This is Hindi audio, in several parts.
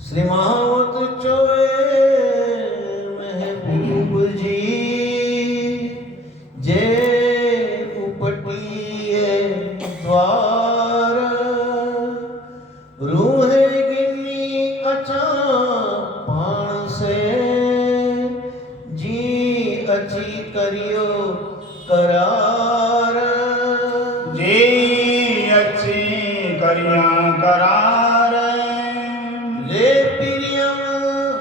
श्रीमावत चोए महबूब जी जे उपटिए द्वार रूहे गिनी अचा पाण से जी अची करियो करार जी अच्छी करिया करार रे प्रियम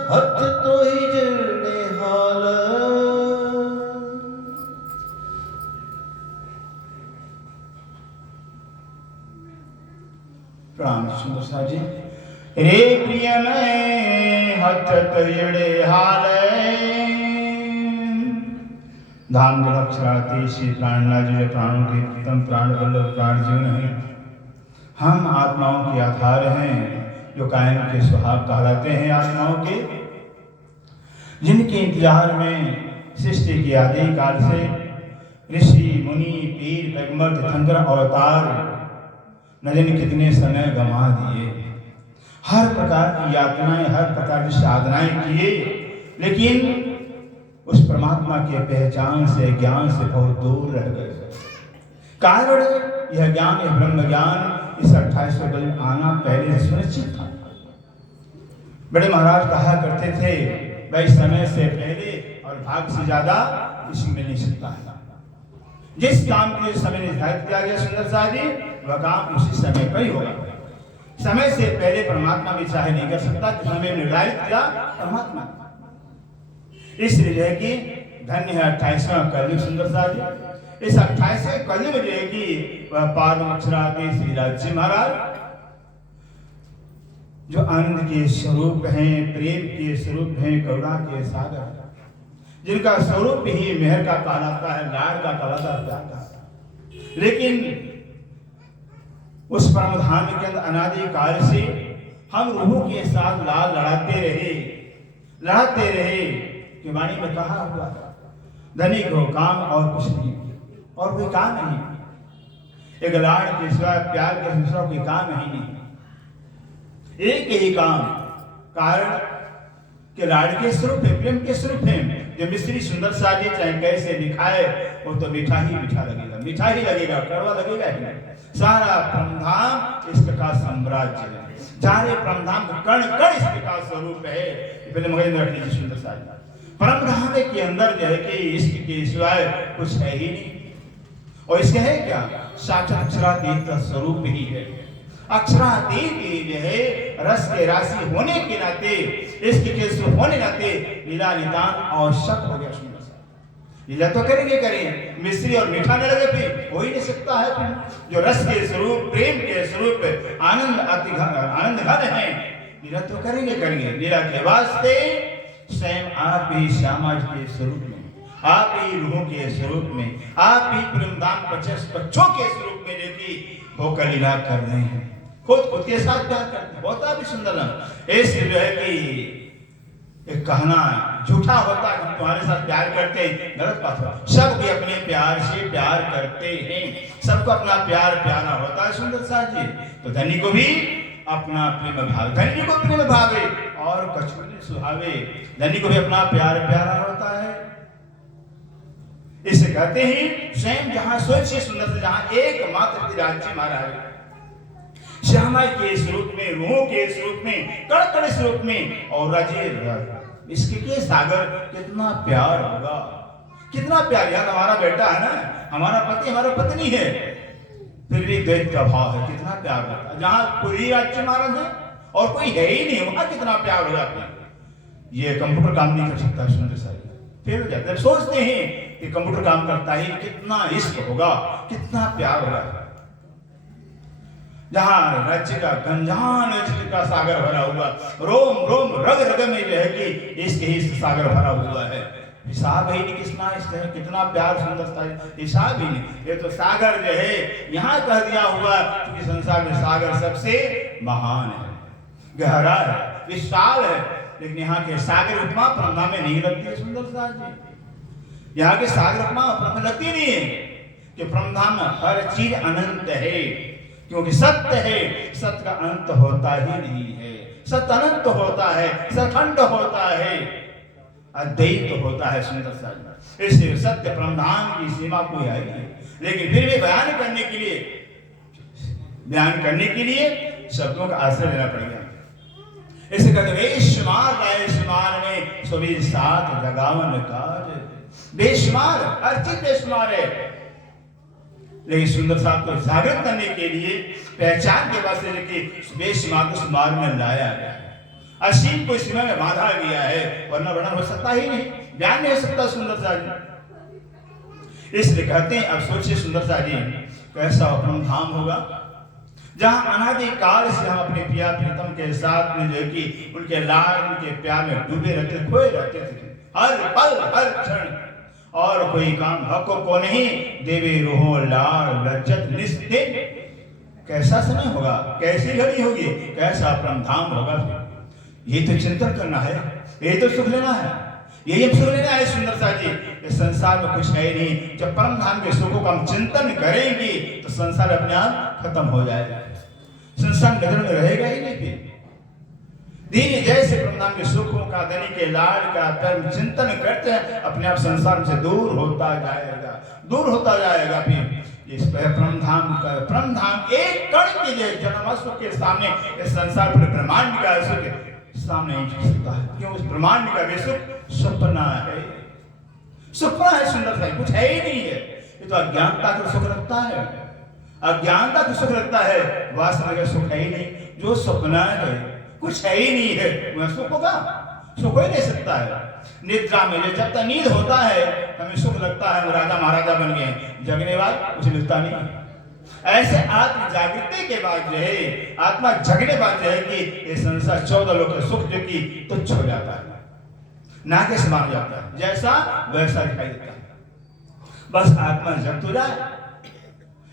हथ तो ही जड़े हाल प्रणाम सुंदर साहब जी। रे प्रिय में हथ तजड़े हाल धाम अक्षराती श्री प्राणनाथ जी प्राणों के प्रीतम प्राण वल्लभ प्राण जीवन है। हम आत्माओं के आधार हैं जो कायम के स्वभाव कहलाते हैं। आत्माओं के जिनके इंतजार में सृष्टि के आदि काल से ऋषि मुनि पीर पैगंबर तीर्थंकर अवतार न जाने कितने समय गंवा दिए, हर प्रकार की यातनाएं हर प्रकार की साधनाएं किए, लेकिन उस परमात्मा के पहचान से ज्ञान से बहुत दूर रह गए। कारण यह ज्ञान यह ब्रह्म ज्ञान इस 28वें कल में आना पहले से सुनिश्चित था। बड़े महाराज कहा करते थे भाई समय से पहले और भाग से ज्यादा किसी में नहीं सकता है। जिस काम के लिए समय निर्धारित किया गया सुंदर साहब जी वह काम उसी समय पर ही होगा। समय से पहले परमात्मा भी चाहे नहीं कर सकता, समय निर्धारित किया परमात्मा। इसलिए जो है कि धन्य है 28वां कलयुग सुंदर साहब जी। इस 28वें कलयुग में जो है कि वह पारम अक्षराती श्री राज जी महाराज जो आनंद के स्वरूप हैं, प्रेम के स्वरूप हैं, करुणा के सागर, जिनका स्वरूप ही मेहर का कहलाता है, लाड़ का कहलाता है। लेकिन उस परम धाम के अंदर अनादि काल से हम रूहों के साथ लाल लड़ाते रहे कि वाणी में कहा हुआ धनिक हो काम और कुछ नहीं, और कोई काम नहीं। एक लाड़ के सिवा प्यार के दूसरा कोई काम ही नहीं, एक ही काम। कारण कि लाड़ के स्वरूप है, प्रेम के स्वरूप है। जो मिस्त्री सुंदर साहब जी चाहे कैसे दिखाए वो तो मीठा ही मीठा लगेगा, मीठा ही लगेगा, कड़वा लगेगा ही नहीं। सारा परमधाम इश्क का साम्राज्य है, सारे परमधाम कण कण इश्क का स्वरूप है। पहले मगज में रख लीजिए सुंदर साहब, परमधाम के अंदर जो है कि इश्क के सिवाय कुछ है ही नहीं। और इसके है क्या? साक्षात अक्षरातीत का स्वरूप ही है। अक्षरातीत जो है रस के राशि होने के नाते, इश्क के स्वरूप होने नाते लीला निदान आवश्यक हो गया। सुंदर साहब लीला तो करेंगे, मिश्री और मीठा न लगे फिर हो ही नहीं सकता है। फिर जो रस के स्वरूप, प्रेम के स्वरूप, आनंद घन है, लीला तो करेंगे। लीला के वास्ते स्वयं आप ही श्यामा जी के स्वरूप में, आप ही रूहों के स्वरूप में, आप ही प्रेमदान 50 बच्चों के स्वरूप में देखी होकर लीला कर रहे हैं। खुद के साथ प्यार करते हैं, बहुत भी सुंदर नाम। ऐसे जो है कि एक कहना झूठा होता है, हम तुम्हारे साथ प्यार करते हैं, गलत बात है। सब भी अपने प्यार से प्यार करते हैं, सबको अपना प्यार प्यारा होता है सुंदर साहब जी। तो धनी को भी अपना प्रेम भाव, धनी को प्रेम भावे और कछु ने सुहावे, धनी को भी अपना प्यार प्यारा होता है। इसे कहते हैं स्वयं जहां सोचिए सुंदर से, जहां एकमात्र राज्य महाराज श्यामा के स्वरूप में, रूहों के स्वरूप में, कण स्वरूप में, और राजे इसके सागर कितना प्यार होगा, कितना प्यार। यार हमारा बेटा है ना, हमारा पति हमारा पत्नी है, फिर भी द्वैत का भाव है, कितना प्यार होता है। जहां पूरी राज्य महाराज है और कोई है ही नहीं, वहां कितना प्यार हो जाता है। ये कंप्यूटर काम नहीं कर सकता सुंदर साहब, फेल हो जाता है। सोचते हैं कि कंप्यूटर काम करता है, कितना इश्क होगा, कितना प्यार होगा। जहां राज्य का गंजान इश्क का सागर भरा हुआ, रोम रोम रग रग में जो है कि इश्क ही सागर भरा हुआ है। हिसाब ही नहीं कितना इश्क है, कितना प्यार सुंदरता है, हिसाब ही नहीं। ये तो सागर जो है यहाँ कह दिया हुआ क्योंकि संसार में सागर सबसे महान है, गहरा है, विशाल है। लेकिन यहाँ के सागर उपमा परमधा में नहीं लगती है सुंदर साहब जी। यहाँ के सागर उपमा परमधा लगती नहीं है कि परमधा में हर चीज अनंत है, क्योंकि सत्य है, सत्य का अंत होता ही नहीं है, सत्य अनंत होता है, सखंड होता है, अद्वैत होता है। सुंदर सा इसलिए सत्य परमधाम की सीमा कोई आई नहीं, लेकिन फिर भी बयान करने के लिए शब्दों का आश्रय लेना पड़ेगा। इसे कहते बेशुमार राय शुमार में सभी सात जगावन काज। बेशुमार, हर चीज बेशुमार है, लेकिन सुंदर साहब को जागृत करने के लिए पहचान के वास्ते लेके बेशुमार को शुमार में लाया गया है। असीम को सीमा में बांधा गया है, वरना वर्णन हो सकता ही नहीं, ज्ञान नहीं हो सकता सुंदर साहब जी। इसलिए कहते हैं, अब सोचिए सुंदर साहब जी, कैसा अपना धाम होगा जहां अनादिकाल से हम अपने पिया प्रीतम के साथ में जो कि उनके लाड उनके प्यार में डूबे रहते, खोए रहते थे हर पल हर क्षण, और कोई काम हक को नहीं देवे रोहो लाड लज्जत निस्दिन। कैसा समय होगा, कैसी घड़ी होगी, कैसा परमधाम होगा। ये तो चिंतन करना है, ये तो सुख लेना है, यही हम सुख लेना है सुंदर सा जी। इस संसार में कुछ है नहीं, जब परमधाम के सुखों का हम चिंतन करेंगे तो संसार अपने आप खत्म हो जाएगा, संसार नजर में रहेगा ही नहीं। फिर दीन जैसे परमधाम के सुखों का धनी के लाड का कर्म चिंतन करते हैं, अपने आप संसार से दूर होता जाएगा, दूर होता जाएगा। फिर इस परमधाम एक कण के लिए जन्म सुख के सामने इस संसार पर ब्रह्मांड का सुख सामने नहीं झुक सकता है, क्यों उस ब्रह्मांड का भी सुख सपना है, सपना है सुंदर सा, कुछ है ही नहीं है। ये तो अज्ञानता का सुख रखता है, अज्ञानता को सुख रखता है, वास्तविक सुख है ही नहीं। जो सपना है, कुछ है ही नहीं है, वह सुख होगा, सुख हो ही नहीं सकता है। निद्रा में जब तक नींद होता है हमें सुख लगता है, हम राजा महाराजा बन गए, जगने बाद कुछ मिलता नहीं। ऐसे आत्म जागृति के बाद जो है, आत्मा जगने बाद जो है कि ये संसार 14 लोग का सुख जो कि तुच्छ हो जाता है, ना के समान जाता है, जैसा वैसा दिखाई देता है। बस आत्मा जग तो जाए,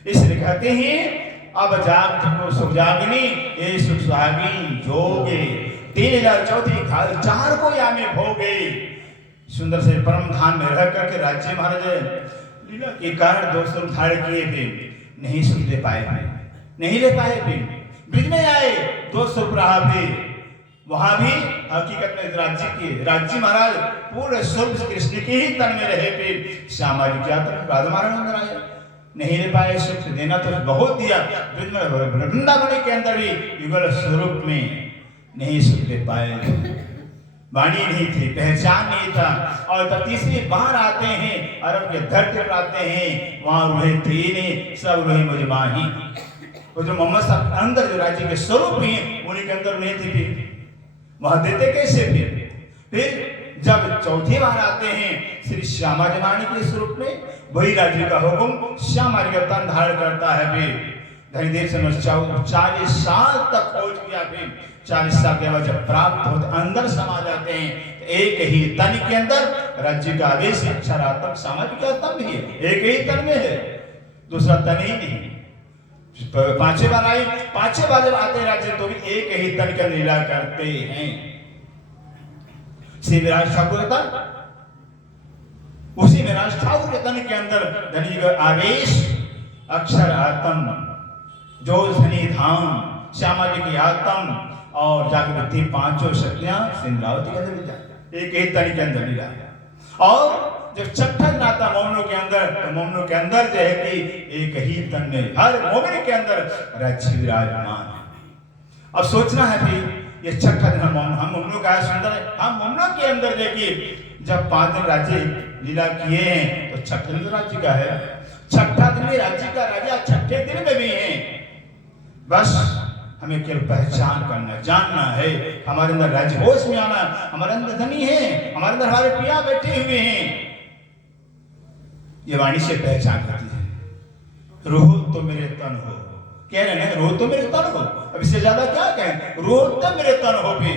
इसलिए कहते हैं अब जाग तुमको सुख जागनी, ये सुख सुहागी जोगे, 3034 चार को या में भोगे। सुंदर से परम धाम में रह करके राज्य महाराज लीला के कारण 200 धारण किए थे, नहीं सुख ले पाए, नहीं ले पाए। फिर ब्रिज में आए 200 रहा थे, वहां भी हकीकत में राज्य महाराज पूरे स्वरूप कृष्ण के ही तन में रहे। फिर श्यामा जी क्या राधा महाराज अंदर आए, नहीं ले पाए सुख देना तो बहुत दिया, वृंदावन के अंदर भी युगल स्वरूप में नहीं सुख ले पाए। वाणी नहीं थी, पहचान नहीं था, और तब तीसरी बार आते हैं अरब के धरती पर आते हैं, वहां रोहे थे नहीं, सब रोहे मुझे माही। वो जो मोहम्मद साहब अंदर जो राज्य के स्वरूप हैं उन्हीं के अंदर नहीं थे, फिर वहां देते कैसे। फिर जब चौथी बार आते हैं श्री श्यामा जी महारानी के स्वरूप में, वही राज्य का हुक्म श्यामा जी का तन धारण करता है। फिर धनी देर से 40 साल तक खोज किया, फिर 40 साल के बाद जब प्राप्त होते अंदर समा जाते हैं, तो एक ही तन के अंदर राज्य का आवेश अक्षरात्मक सामाजिक आत्म भी है, एक ही तन में है, दूसरा तन ही नहीं। पांचवें बार आए, पांचवें बार जब आते हैं राज्य तो भी एक ही तन का लीला करते हैं। श्री विराज ठाकुर का उसी विराज ठाकुर के तन के अंदर धनी का आवेश अक्षर आत्म, जो धनी धाम श्यामा जी की आत्म और जागृति पांचों शक्तियां सिंधरावती के अंदर एक ही तन के अंदर लीला। और जब छठा नाता मोमनों के अंदर, तो मोमनों के अंदर जो है कि एक ही तन में हर मोमिन के अंदर राज्य विराजमान है। अब सोचना है फिर ये छठा दिन हम मोमनों का सुंदर है, हम मोमनों के अंदर देखिए जब 5 दिन राज्य लीला किए हैं तो छठे दिन राज्य का है, छठा दिन में राज्य का राजा छठे दिन में भी है। बस हमें केवल पहचान करना, जानना है, हमारे अंदर राज्य होश में आना, हमारे अंदर धनी है, हमारे अंदर हमारे पिया बैठे हुए हैं। ये वाणी से पहचान करती है। रूह तो मेरे तन हो, कह रहे हैं रूह तो मेरे तन हो, अब इससे ज्यादा क्या कहें, रूह तो मेरे तन हो। भी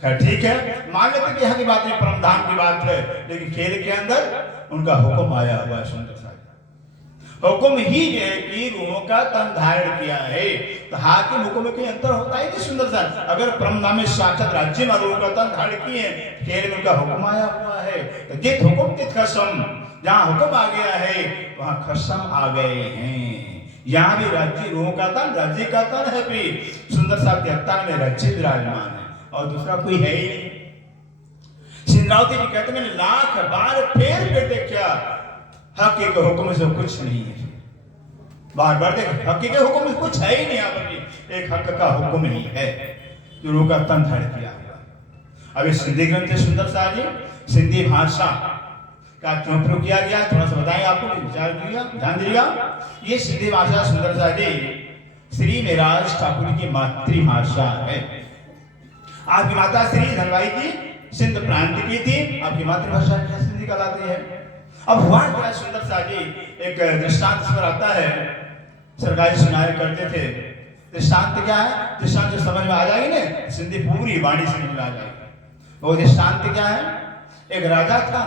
खैर ठीक है, मान लेते कि यहाँ की बात है, परमधाम की बात है, लेकिन खेल के अंदर उनका हुक्म आया हुआ है। सुंदर साहब हुक्म ही है कि रूहों का तन धारण किया है, तो हाकिम हुक्म के अंतर होता है कि सुंदर सा, अगर परमधाम में साक्षात राज्य में रूह का तन धारण किए, खेल में उनका हुक्म आया हुआ है, तो जित हुक्म तित खसम, जहाँ हुक्म आ गया है वहां खसम आ गए हैं। यहाँ भी राज्य रोह का तन, राज्य का तन है भी सुंदर सा त्यक्तान में राज्य विराजमान है और दूसरा कोई है ही नहीं। सिंधरावती जी कहते मैंने लाख बार फेर के देखा, हक के हुक्म से कुछ नहीं है। बार बार देख, हक के हुक्म में कुछ है ही नहीं, यहाँ पर एक हक का हुक्म ही है जो रोह का तन धारण किया हुआ। अब सिंधी ग्रंथ सुंदर सा जी सिंधी भाषा का क्यों प्रयोग किया गया, थोड़ा सा बताएं आपको, विचार करिएगा, ध्यान दीजिएगा। ये सिंधी भाषा सुंदर सा जी श्री मेराज ठाकुर की मातृभाषा है। आपकी माता श्री धनवाई की सिंध प्रांत की थी, आपकी मातृभाषा सिंधी कहलाती है। अब हुआ क्या सुंदर सा जी, एक दृष्टांत पर आता है, सरकारी सुनाया करते थे। दृष्टांत क्या है? दृष्टांत जो समझ में आ जाएगी ना, सिंधी पूरी वाणी समझ में आ जाएगी। वो दृष्टांत क्या है? एक राजा था,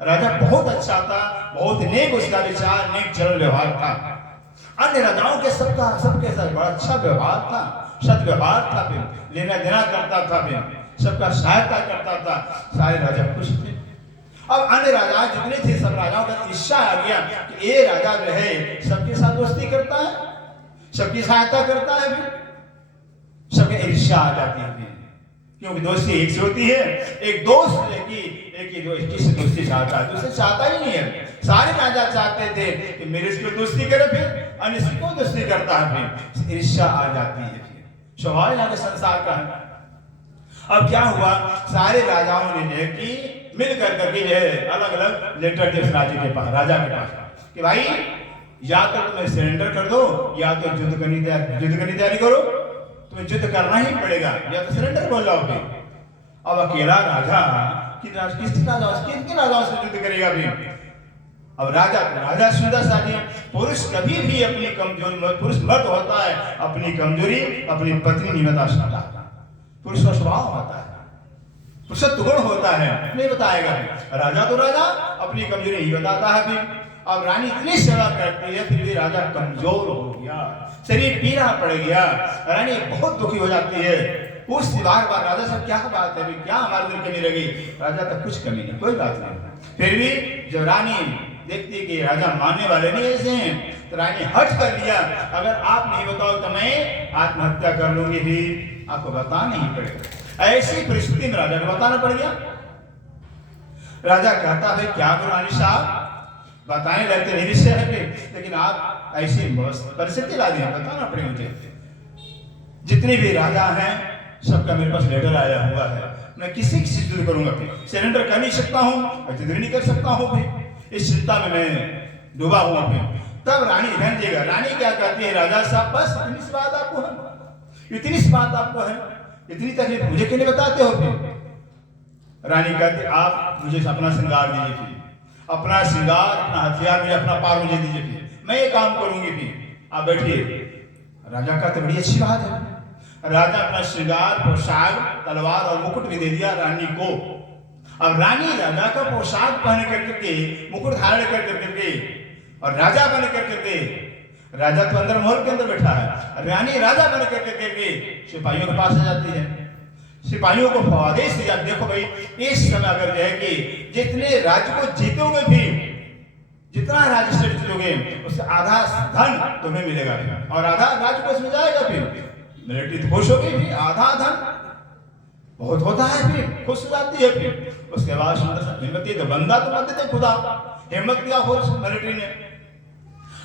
राजा बहुत अच्छा था, बहुत नेक उसका विचार, नेक चरण व्यवहार था। अन्य राजाओं के सबके साथ बड़ा अच्छा व्यवहार था, सद व्यवहार था, फिर लेना देना करता था, फिर सबका सहायता करता था, सारे राजा खुश थे। अब अन्य राजा जितने थे सब राजाओं का ईर्ष्या आ गया कि ये राजा जो है सबके साथ दोस्ती करता है, सबकी सहायता करता है, फिर सबके ईर्ष्या आ जाती है, क्योंकि दोस्ती एक से होती है। एक दोस्त है कि एक ही किसी दोस्ती चाहता है, दूसरे चाहता ही नहीं है। सारे राजा चाहते थे कि मेरे से दोस्ती करे, फिर अन्य से क्यों दोस्ती करता है, फिर ईर्ष्या आ जाती है। फिर स्वभाव यहाँ के संसार का है। अब क्या हुआ, सारे राजाओं ने कि मिल करके जो है अलग अलग लेटर दे राजा के पास कि भाई या तो तुम्हें सरेंडर कर दो, या तो युद्ध करने की तैयारी करो, तुम्हें युद्ध करना ही पड़ेगा, या तो सरेंडर बोल रहा हो। अब अकेला राजा किन राजाओं से युद्ध करेगा भी? अब राजा सुंदर सा जी, पुरुष कभी भी अपनी कमजोरी, पुरुष मर्द होता है अपनी कमजोरी अपनी पत्नी नहीं बता सकता। पुरुष का स्वभाव होता है, पुरुषत्व गुण होता है, नहीं बताएगा। राजा तो राजा अपनी कमजोरी नहीं बताता है। भी अब रानी इतनी सेवा करती है, फिर भी राजा कमजोर हो गया, शरीर पीला पड़ गया, रानी बहुत दुखी हो जाती है। उस बार राजा सब क्या बात है, क्या हमारे दिल कमी लगी? राजा तक कुछ कमी नहीं, कोई बात नहीं। फिर भी जब रानी देखती कि राजा मानने वाले नहीं ऐसे हैं, तो रानी हट कर लिया, अगर आप नहीं बताओ तो मैं आत्महत्या कर लूंगी, भी आपको बताना ही पड़ेगा। ऐसी परिस्थिति में राजा को बताना पड़ गया। राजा कहता है क्या करो रानी साहब, बताने लगते नहीं विषय है, लेकिन आप ऐसी परिस्थिति ला दी, बताना पड़ेगा मुझे। जितने भी राजा हैं सबका मेरे पास लेटर आया हुआ है, मैं किसी युद्ध करूंगा, फिर सरेंडर कर नहीं सकता हूँ, युद्ध भी नहीं कर सकता हूँ, फिर इस चिंता में मैं डूबा हुआ हूँ। तब रानी ध्यान देगा, रानी क्या कहती है, राजा साहब बस इतनी सी बात आपको है, इतनी सी बात आपको है, इतनी तकलीफ मुझे क्यों नहीं बताते हो? फिर रानी कहती आप मुझे अपना श्रृंगार दीजिए, फिर अपना श्रृंगार, अपना हथियार मुझे, अपना पार मुझे दीजिए, फिर मैं ये काम करूंगी, फिर आप बैठिए। राजा का तो बड़ी अच्छी बात है। राजा अपना श्रृंगार, पोशाक, तलवार और मुकुट भी दे दिया रानी को। अब रानी राजा का पोशाक पहन करके, मुकुट धारण कर करके और राजा बन करके, राजा तो अंदर महल के अंदर बैठा है, रानी राजा बन करके सिपाहियों के पास आ जाती है। सिपाहियों को आदेश दिया, देखो भाई इस समय अगर जो है कि जितने राज्य को जीतोगे, भी जितना राज्य से जीतोगे उससे आधा धन तुम्हें मिलेगा, और आधा राज्य को उसमें जाएगा। फिर मिलिट्री खुश होगी, भी आधा धन बहुत होता है, फिर खुश हो जाती है। फिर उसके बाद हिम्मती तो बंदा तो मत देते, खुदा हिम्मत दिया हो मिलिट्री ने।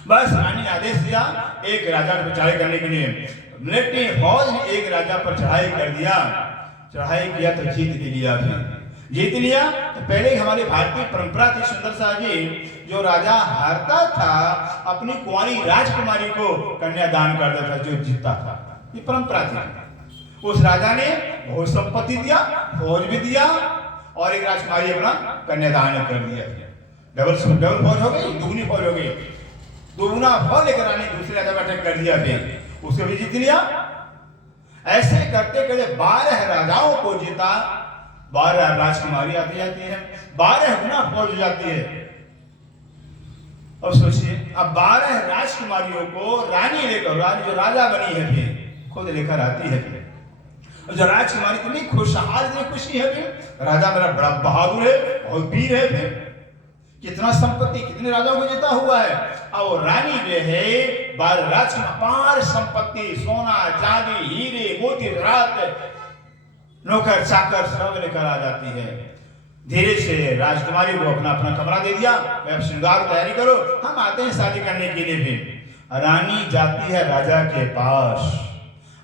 बस रानी ने आदेश दिया एक राजा पर चढ़ाई करने के लिए। मिलिट्री फौज ने एक राजा पर चढ़ाई कर दिया, चढ़ाई किया तो जीत भी लिया। जीत लिया तो पहले ही हमारी भारतीय परंपरा थी सुंदर सा जी, जो राजा हारता था अपनी कुंवारी राजकुमारी को कन्यादान कर देता था, जो जीतता था, ये परंपरा थी। उस राजा ने बहुत संपत्ति दिया, फौज भी दिया, और एक राजकुमारी अपना कन्यादान कर दिया। डबल फौज हो गई, दुगनी फौज हो गई, दुगना फौज लेकर रानी दूसरे राजा पर अटैक कर दिया, फिर उसे भी जीत लिया। ऐसे करते करते 12 राजाओं को जीता, 12 राजकुमारी आती जाती है, 12 गुना फौज हो जाती है। और सोचिए अब 12 राजकुमारियों को रानी लेकर, रानी जो राजा बनी है फिर खुद लेकर आती है। फिर जो राजकुमारी इतनी खुशहाल, इतनी खुशी है, फिर राजा मेरा बड़ा बहादुर है, बहुत वीर है, फिर कितना संपत्ति, कितने राजाओं को जीता हुआ है। और रानी जो है राज की अपार संपत्ति, सोना चांदी हीरे मोती रात, नौकर चाकर सब लेकर आ जाती है। धीरे से राजकुमारी को अपना अपना कमरा दे दिया, अब श्रृंगार की तैयारी करो, हम आते हैं शादी करने के लिए। भी रानी जाती है राजा के पास।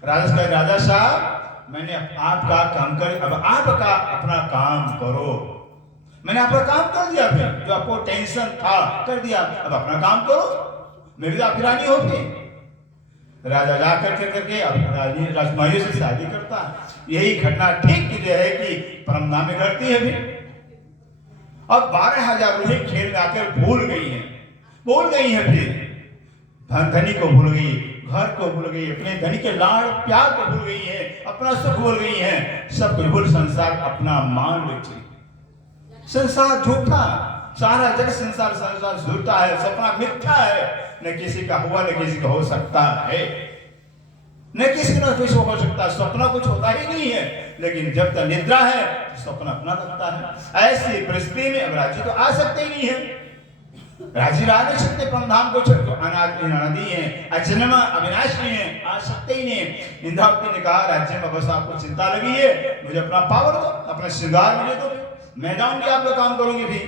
राजा का राजा साहब, मैंने आपका काम कर, अब आपका अपना काम करो। मैंने आपका काम कर दिया, फिर जो आपको टेंशन था कर दिया, अब अपना काम करो, मैं भी तो आपकी रानी हो। फिर राजा जा करके अब रानी राजकुमारी से शादी करता है। यही घटना ठीक जो है कि परमधाम में घटती है। भी अब 12,000 रूहें खेल में आकर भूल गई हैं। फिर धनी को भूल गई, घर को भूल गई, अपने धनी के लाड़ प्यार को भूल गई है, अपना सुख भूल गई है, सब कुछ भूल संसार अपना मान बैठी। संसार झूठा, सारा जगत संसार झूठा है, सपना मिथ्या है, न किसी का हुआ न किसी का हो सकता है, न किसी का कुछ हो सकता है, सपना कुछ होता ही नहीं है। लेकिन जब तक निद्रा है सपना अपना लगता है। ऐसी परिस्थिति में अब राजी तो आ सकते ही नहीं है, राजी ला नहीं सकते, परमधाम को अनादि है, अजन्मा अविनाशी है, आ सकते ही नहीं। इंद्रावती ने कहा राज्य में बस आपको चिंता लगी है, मुझे अपना पावर दो, अपना श्रृंगार मुझे दो, मैं जाऊंगी आपका काम करूंगी। भी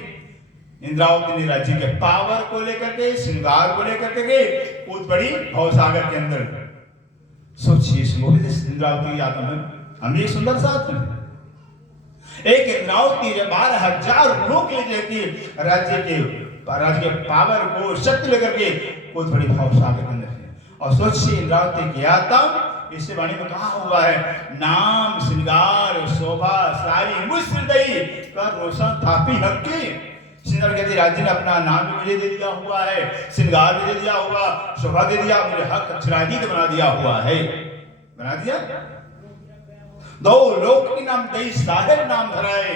इंद्रावती ने राज्य के पावर को लेकर के, श्रृंगार को लेकर के कूद पड़ी भवसागर के अंदर। सोचिए इंद्रावती की आत्मा में हम एक सुंदर साथ हैं। एक इंद्रावती जब 12,000 लोग ले कि राज्य के पावर को शक्ति लेकर के कूद पड़ी भवसागर के अंदर। और सोचिए इंद्रावती की आत्मा, इससे वाणी में कहा हुआ है, नाम श्रृंगार शोभा सारी मुझ हृदय कर रोशन थापी हक्की। श्रृंगार कहती राज्य ने अपना नाम भी मुझे दे दिया हुआ है, श्रृंगार भी दे दिया हुआ, शोभा दे दिया, मुझे हक अक्षराधीत बना दिया हुआ है, बना दिया। दो लोक की नाम दई साहेब नाम धराए,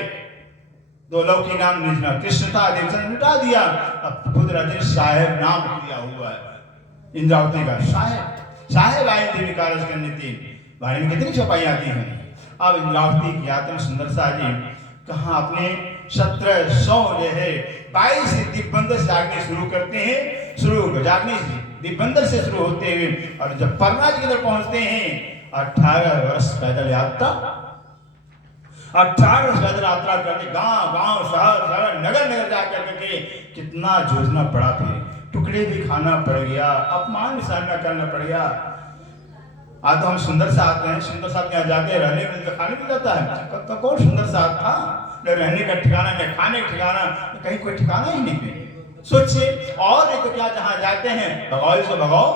दो लोक की नाम निजना कृष्ण था, देवचंद्र मिटा दिया, अब खुद राज्य साहेब नाम दिया हुआ है। इंद्रावती का साहेब आए देवी कार्य करने थी। वाणी में कितनी चौपाई आती हैं। अब इंद्रावती की आत्मा सुंदर सा जी कहाँ अपने 1700 जो है 22 दिग्बंधन से जागने शुरू करते हैं, जागने दिग्बंधन से शुरू होते हुए, और जब परनाज के अंदर पहुंचते हैं 18 वर्ष पैदल यात्रा, 18 वर्ष पैदल यात्रा करके गांव शहर नगर जा करके कितना जूझना पड़ा, फिर टुकड़े भी खाना पड़ गया, अपमान भी सामना करना पड़ गया। आज तो हम सुंदर साथ हैं, सुंदर साथ यहाँ जाते रहने मिलते खाने मिल जाता है, कौन सुंदर साथ था, न रहने का ठिकाना न खाने का ठिकाना, कहीं कोई ठिकाना ही नहीं। सोचिए, और एक तो क्या जहाँ जाते हैं भगाओ से भगाओ,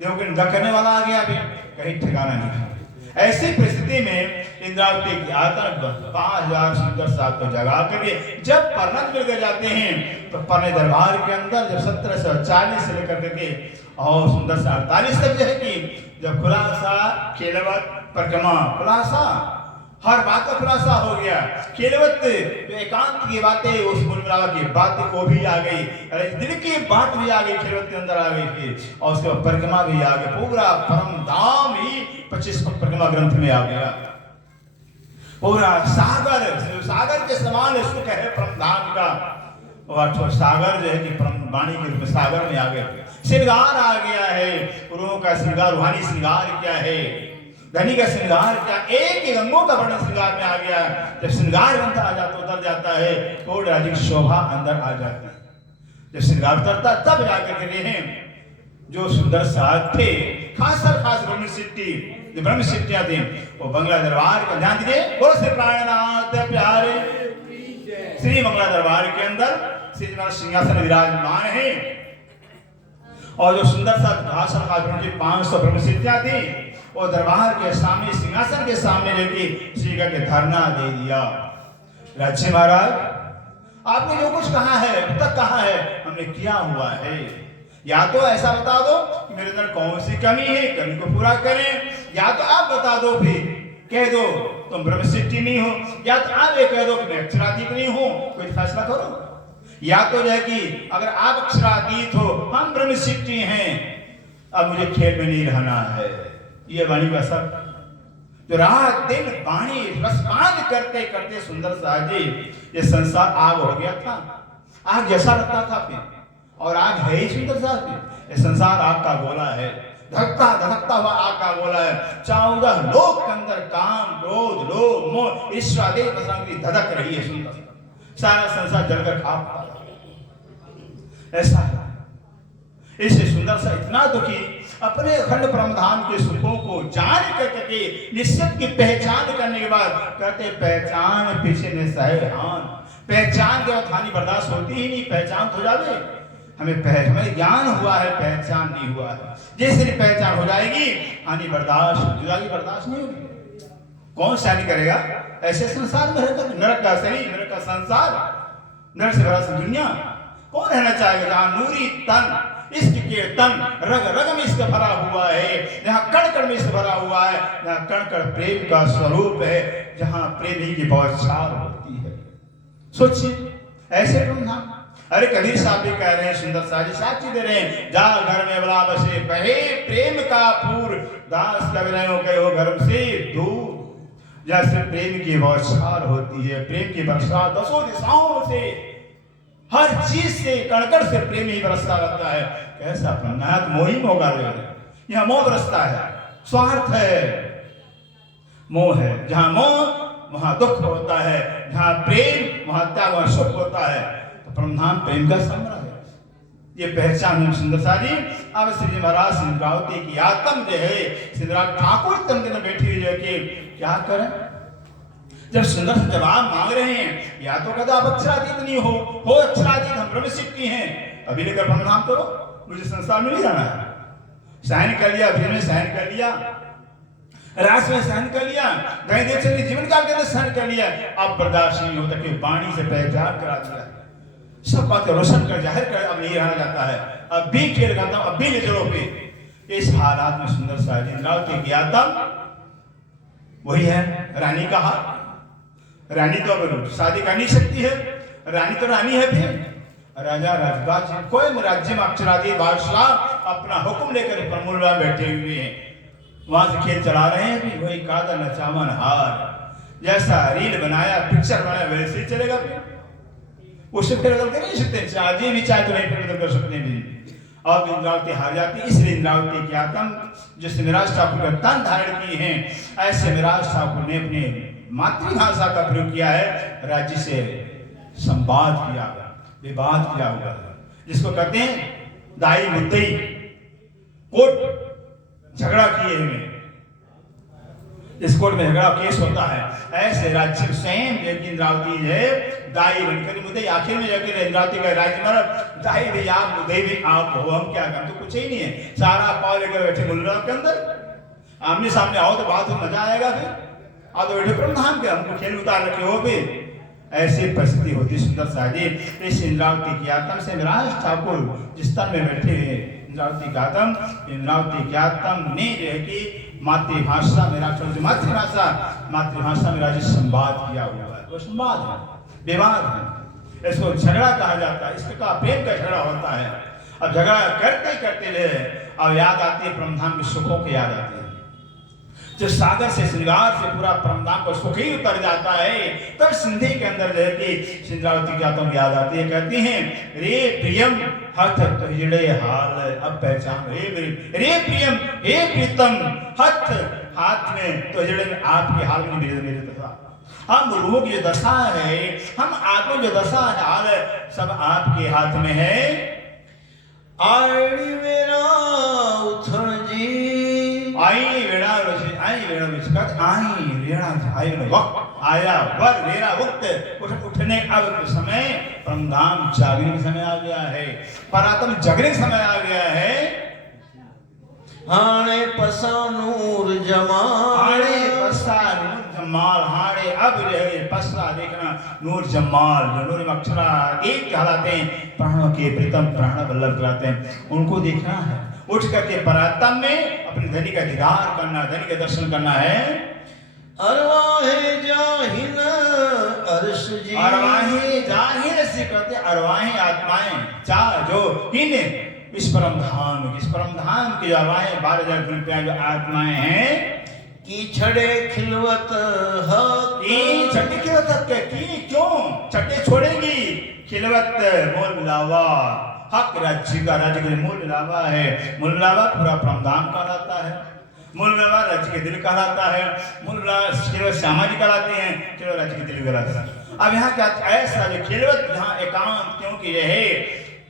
लेकिन करने वाला आ गया, अभी कहीं ठिकाना नहीं। ऐसी परिस्थिति में इंद्रावती की आत्मा 5,000 सुंदर साथ को जगा करके जब परनत मिल जाते हैं, तो परने दरबार के अंदर जब 1740 से लेकर के और सुंदर सा 48 तक जो है कि जब खुलासा केलवत परिक्रमा, खुलासा हर बात का खुलासा हो गया। केलवत जो एकांत की बातें, उस मुलमुलावा की बातें वो भी आ गई, अरे दिल की बात भी आ गई, केलवत के अंदर आ गई थी, और उसके बाद परिक्रमा भी आ गई। पूरा परम धाम ही 25 परिक्रमा ग्रंथ में आ गया। पूरा सागर के समान सुख है परम धाम का, और सागर जो है कि परम वाणी के रूप में सागर में आ गए। श्रृंगार आ गया है, गुरुओं का श्रृंगार, रूहानी श्रृंगार क्या है, धनी का श्रृंगार क्या, एक अंगों का वर्णन श्रृंगार में आ गया। जब श्रृंगार ग्रंथ आ जाता उतर जाता है तो राजिक शोभा अंदर आ जाती है। जब श्रृंगार उतरता तब जाकर के हैं जो सुंदर साथ थे, खास ब्रह्मसिद्धि, जो ब्रह्मसिद्धियां थी, वो बंगला दरबार का ध्यान दीजिए, बोलो श्री प्राणनाथ प्यारे श्री बंगला दरबार के अंदर श्री सिंहासन विराजमान है। और जो सुंदर सा भाषण का 500 ब्रह्मसिद्धियां थी, वो दरबार के सामने सिंहासन के सामने लेके श्री का के धरना दे दिया। राज्य महाराज, आपने जो कुछ कहा है अब तक कहा है हमने किया हुआ है, या तो ऐसा बता दो कि मेरे अंदर कौन सी कमी है, कमी को पूरा करें, या तो आप बता दो, भी कह दो तुम ब्रह्मसिद्धि नहीं हो, या तो आप ये कह दो कि मैं अक्षरातीत नहीं हूं, कोई फैसला करो। या तो जो है कि अगर आप अक्षरातीत हो, हम ब्रह्मसिद्धि हैं, अब मुझे खेल में नहीं रहना है। ये वाणी का सब जो रात दिन वाणी रसपान करते करते सुंदर साजी ये संसार आग हो गया था, आग जैसा लगता था फिर, और आग है ही सुंदर साहब की। ये संसार आग का गोला है, धकता धकता हुआ आग का गोला है। 14 लोक के अंदर काम, क्रोध, लोभ, मोह, ईर्ष्या आदि की धधक रही है सुंदर। सारा संसार जलकर खाक ऐसा है। इससे सुंदर सा इतना दुखी अपने अखंड परमधाम के सुखों को जान करके निश्चित की पहचान करने के बाद कहते पहचान पीछे ने सहे हान। पहचान के बाद हानि बर्दाश्त होती ही नहीं, पहचान हो जावे। हमें ज्ञान हुआ है, पहचान नहीं हुआ है। जैसे पहचान हो जाएगी हानि बर्दाश्त हो जाएगी, बर्दाश्त नहीं होगी। कौन सा नहीं करेगा? ऐसे संसार में रहकर नरक का शरीर, नरक का संसार, नरक से भरा दुनिया कौन रहना चाहेगा? जहां नूरी तन, इश्क के तन, रग रग में इश्क भरा हुआ है, जहां कण कण में इश्क भरा हुआ है, जहां कण कण प्रेम का स्वरूप है, जहां प्रेम ही की बौछार होती है। सोचिए ऐसे ब्रह्मा। अरे कबीर साहब भी कह रहे हैं, सुंदर साजी साक्षी दे रहे हैं, जा घर में बला बसे बहे प्रेम का पूर, दास कबीरों के हो घर से दूर। जैसे प्रेम की बौछार होती है, प्रेम की वर्षा दसों दिशाओं से, हर चीज से, कणकण से प्रेम ही बरसता रहता है। कैसा प्रणात मोही मोगा यहाँ मोह बरसता है, स्वार्थ है, मोह है। जहां मोह वहां दुख होता है, जहां प्रेम वहां त्याग, वहां सुख होता है। तो परमधाम प्रेम का संग्रह है। ये पहचान है सुंदर साजी। अब श्री महाराज सिंधरावती की आत्म जो है, सिंधराज ठाकुर तंत्र में बैठी हुई है कि क्या करें। जब सुंदर से जवाब मांग रहे हैं, या तो कहता आप अक्षरातीत नहीं हो अक्षरातीत, हम ब्रह्म सिद्धि हैं, अभी लेकर परमधाम करो, मुझे संसार में नहीं जाना है। सहन कर लिया, अभी में सहन कर लिया, रास में सहन कर लिया, गए चलिए जीवन काल के अंदर सहन कर लिया, अब बर्दाश्त नहीं होता कि वाणी से पहचान करा दिया, सब बातें रोशन कर जाहिर कर, अब नहीं रहा जाता है, अब भी खेल करता हूं, अब भी ले चलो पे। इस हालात में सुंदर साहब इंद्रावती की आत्म वही है रानी का हाल। रानी तो अब शादी कर नहीं सकती है, रानी तो रानी है फिर। राजा राजगाज कोई राज्य में अक्षराधी बादशाह अपना हुक्म लेकर प्रमूल में बैठे हुए हैं, वहां से खेल चला रहे हैं। भी वही कादा नचावन हार, जैसा रील बनाया, पिक्चर बनाया, वैसे ही चलेगा। उससे फिर बदल कर नहीं सकते, चाहे भी चाहे तो नहीं फिर बदल कर सकते भी। अब इंद्रावती हार जाती, इसलिए इंद्रावती की आत्म जिस मिराज ठाकुर का तन धारण की है, ऐसे मिराज ठाकुर ने अपने मातृभाषा का प्रयोग किया है, राज्य से संवाद किया, विवाद किया हुआ है, जिसको कहते हैं दाई मुद्दई, कोर्ट झगड़ा किए हुए, इस कोर्ट में झगड़ा केस होता है। ऐसे राज्य स्वयं इंद्रावती है दाई बनकर मुद्दई, आखिर में जाकर इंद्रावती का राज्य मतलब दाई भी आप, मुद्दई भी आप हो, हम क्या करें, तो कुछ ही नहीं है, सारा पाव लेकर बैठे मुल्ला के अंदर, आमने सामने आओ तो बात हो, मजा आएगा। फिर आप तो बैठे परमधाम के, हमको खेल उतार रखे हो भी। ऐसी परिस्थिति होती सुंदर साजी। इस इंद्रावती की आत्म से मिराज ठाकुर जिस तन में बैठे हैं, इंद्रावती का आत्म, इंद्रावती की आत्म ने जो है कि मातृभाषा मेरा मातृभाषा मेरा जिस संवाद किया हुआ है, वो संवाद है, विवाद है, इसको झगड़ा कहा जाता है, इसका प्रेम का झगड़ा होता है। अब झगड़ा करते करते जो है अब याद आती है परमधाम के सुखों की याद आती है, जो सागर से श्रृंगार से पूरा परमधाम का सुख ही उतर जाता है। तब सिंधी के अंदर जो है कि सिंधरावती की आत्मा याद आती है, कहती हैं रे प्रियम हथ तुझड़े हाल, अब पहचान रे प्रियम हे प्रीतम हथ, हाथ में तुझड़े में आपके हाल में मेरे दशा, हम रूह की जो दशा है, हम आत्मा जो दशा है, हाल है, सब आपके हाथ में है। आड़ी मेरा उथण जी, आई वेड़ा वैसे आई वेड़ा वैसे आई वेड़ा आई वक्त आया, वर मेरा वक्त उठने अब समय, परमधाम जागने का समय आ गया है, परात्म जगने का समय आ गया है। हाणे पसा नूर जमाल, हाणे पसा नूर जमाल, हाणे अब रहे पसा देखना नूर जमाल, जो नूर में अक्षरा एक कहलाते हैं, प्राणों के प्रीतम प्राण वल्लभ कहलाते हैं, उनको देखना है। उठ करके परात्म में अपने धनी का दीदार करना, धनी का दर्शन करना है। अरवाहे जाहिन अर्श जी, अरवाहे जाहिन से कहते अरवाहे आत्माएं चा जो हिन इस परम धाम की जो अरवाहें 12,000 रुपया जो आत्माएं हैं, की छड़े खिलवत की छट्टी खिलवत की क्यों छट्टे छोड़ेगी, खिलवत मोल मिलावा हक राज्य का, राज्य का मूल लावा है, मूल लावा पूरा प्रमधाम कहलाता है, मूल लावा राज्य के दिल कहलाता है, मूल लावा केवल सामाजिक कहलाते हैं, केवल राज्य के दिल कहलाता है। अब यहाँ क्या ऐसा जो खिलवत जहाँ एकांत, क्योंकि यह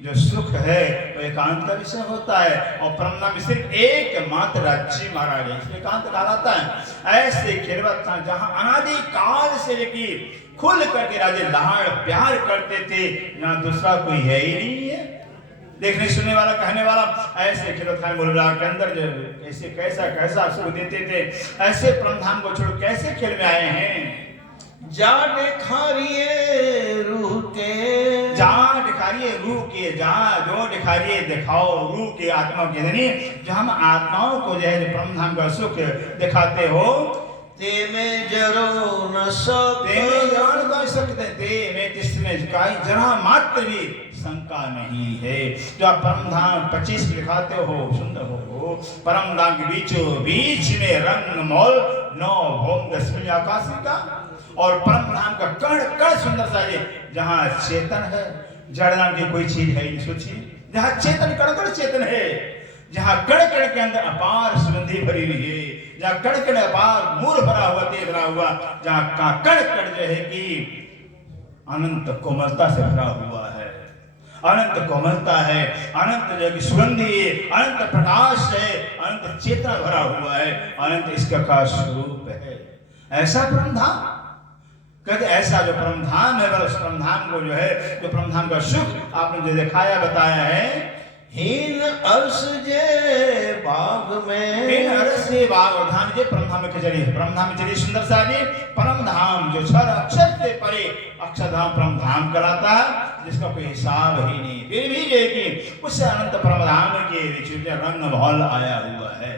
जो सुख है वो एकांत का विषय होता है, और परमधाम सिर्फ एकमात्र राज्य महाराज है, इसलिए एकांत कहलाता है। ऐसे खिलवत जहाँ अनादि काल से लेकर खुल करके राजे लाड़ प्यार करते थे, यहाँ दूसरा कोई है ही नहीं है देखने सुनने वाला कहने वाला। ऐसे खिलवत खान बोलबुला के अंदर जो कैसे कैसा कैसा सुख देते थे, ऐसे परमधाम को छोड़ कैसे खेल में आए हैं। जा दिखारिए रूह के, जा दिखारिए रूह के, जा जो दिखारिए दिखाओ रूह के, आत्मा के धनी, जो हम आत्माओं को जो है परमधाम का सुख दिखाते हो, ते में जरो न सके, ते में जरो न सकते, ते में तिसमें काई जरा मात्र भी शंका नहीं है। जो आप परमधाम 25 दिखाते हो, सुंदर हो, परमधाम के बीचों बीच में रंग मोल 9 भौम 10 आकाश का, और परमधाम का कण कण सुंदर सा ये, जहाँ चेतन है, जड़ नाम की कोई चीज है नहीं। सोचिए जहाँ चेतन कण कण चेतन है, जहाँ कण कण के अंदर अपार सुगंधी भरी हुई है, जहाँ कण कण अपार मूल भरा हुआ, तेज भरा हुआ, जहाँ कण कण जो है कि अनंत कोमलता से भरा हुआ है, अनंत कोमलता है, अनंत जो कि सुगंधी है, अनंत प्रकाश है, अनंत चेतना भरा हुआ है, अनंत इसका का स्वरूप है। ऐसा परमधाम कहते, ऐसा जो परमधाम है, उस परमधाम को जो है, जो परमधाम का सुख आपने जो दिखाया बताया है, हीन अर्श जे बाग में, हीन अर्श जे बाग और धाम जे परमधाम में चली, परमधाम में चली सुंदर सा जी परमधाम, जो 6 अक्षर से परे अक्षरधाम परमधाम कहलाता है, जिसका कोई हिसाब ही नहीं। फिर भी जो है कि उस अनंत परमधाम के विचित्र रंग महल आया हुआ है,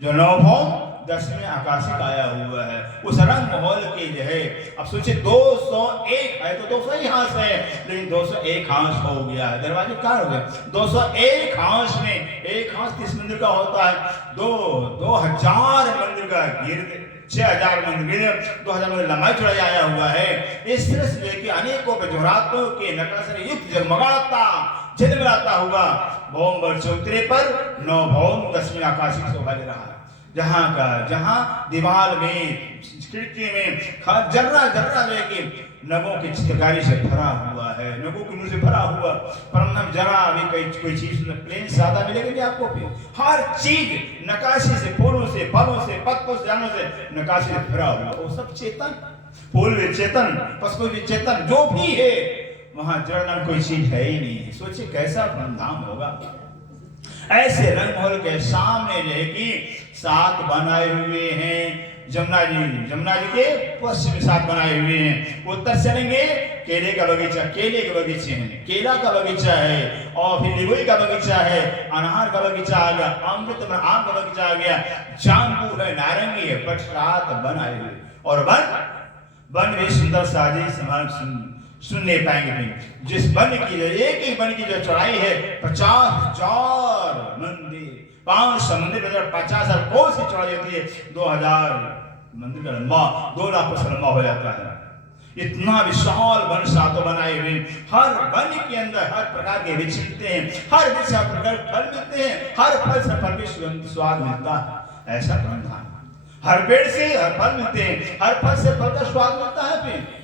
जो 9 भौम 10वें आकाशिक आया हुआ है, उस रंग महल की जो है। अब सोचिए 201 है तो 200 ही हांस है, लेकिन 201 हांस हो गया है, दरवाजे क्या हो गए 201 हांस में, एक हांस 30 मंदिर का होता है, 2000 मंदिर का गिर्द, 6000 मंदिर, 2000 मंदिर लंबाई चौड़ाई आया हुआ है। इस तरह से लेके अनेकों बेजोरातों के नकाशे युक्त जगमगाता झिलमिलाता हुआ भौम बर चौतरे पर 9 भौम 10वें आकाशिक शोभा दे रहा है, जहां दीवार में खिड़की में जर्रा जर्रा जो है कि नगों की चित्रकारी से भरा हुआ है, नगों की नूर से भरा हुआ परमधाम। जरा अभी कोई चीज प्लेन सादा मिलेगी आपको, हर चीज नकाशी से, फूलों से, फलों से, पत्तों से, जानों से नकाशी से भरा हुआ, वो सब चेतन, फूल भी चेतन, पशु भी चेतन, जो भी है वहां जड़ नाम कोई चीज है ही नहीं। सोचिए कैसा परमधाम होगा। ऐसे रंग महल के सामने जो है कि 7 बनाए हुए हैं, जमुना जी के पश्चिम 7 बनाए हुए हैं। उत्तर चलेंगे केले का बगीचा, केले के बगीचे हैं, केला का बगीचा है, और फिर नींबू का बगीचा है, अनार का बगीचा आ गया, अमृत में आम का बगीचा आ गया, जाम्बू है, नारंगी है, बट 7 बनाए हुए, और वन भी सुंदर साजी समान सुनने पाएंगे भी। जिस वन की जो एक वन की जो चौड़ाई है 50,000 मंदिर, 500 मंदिर 50,000 कोस की चौड़ाई होती है, 2000 मंदिर का लंबा, 2 लाख कोस लंबा हो जाता है। इतना विशाल वन 7 बनाए हुए, हर वन के अंदर हर प्रकार के वृक्ष मिलते हैं, हर वृक्ष प्रकार फल मिलते हैं, हर फल से फल भी स्वाद मिलता है। ऐसा परमधाम, हर पेड़ से हर फल मिलते हैं, हर फल से फल का स्वाद मिलता है, फिर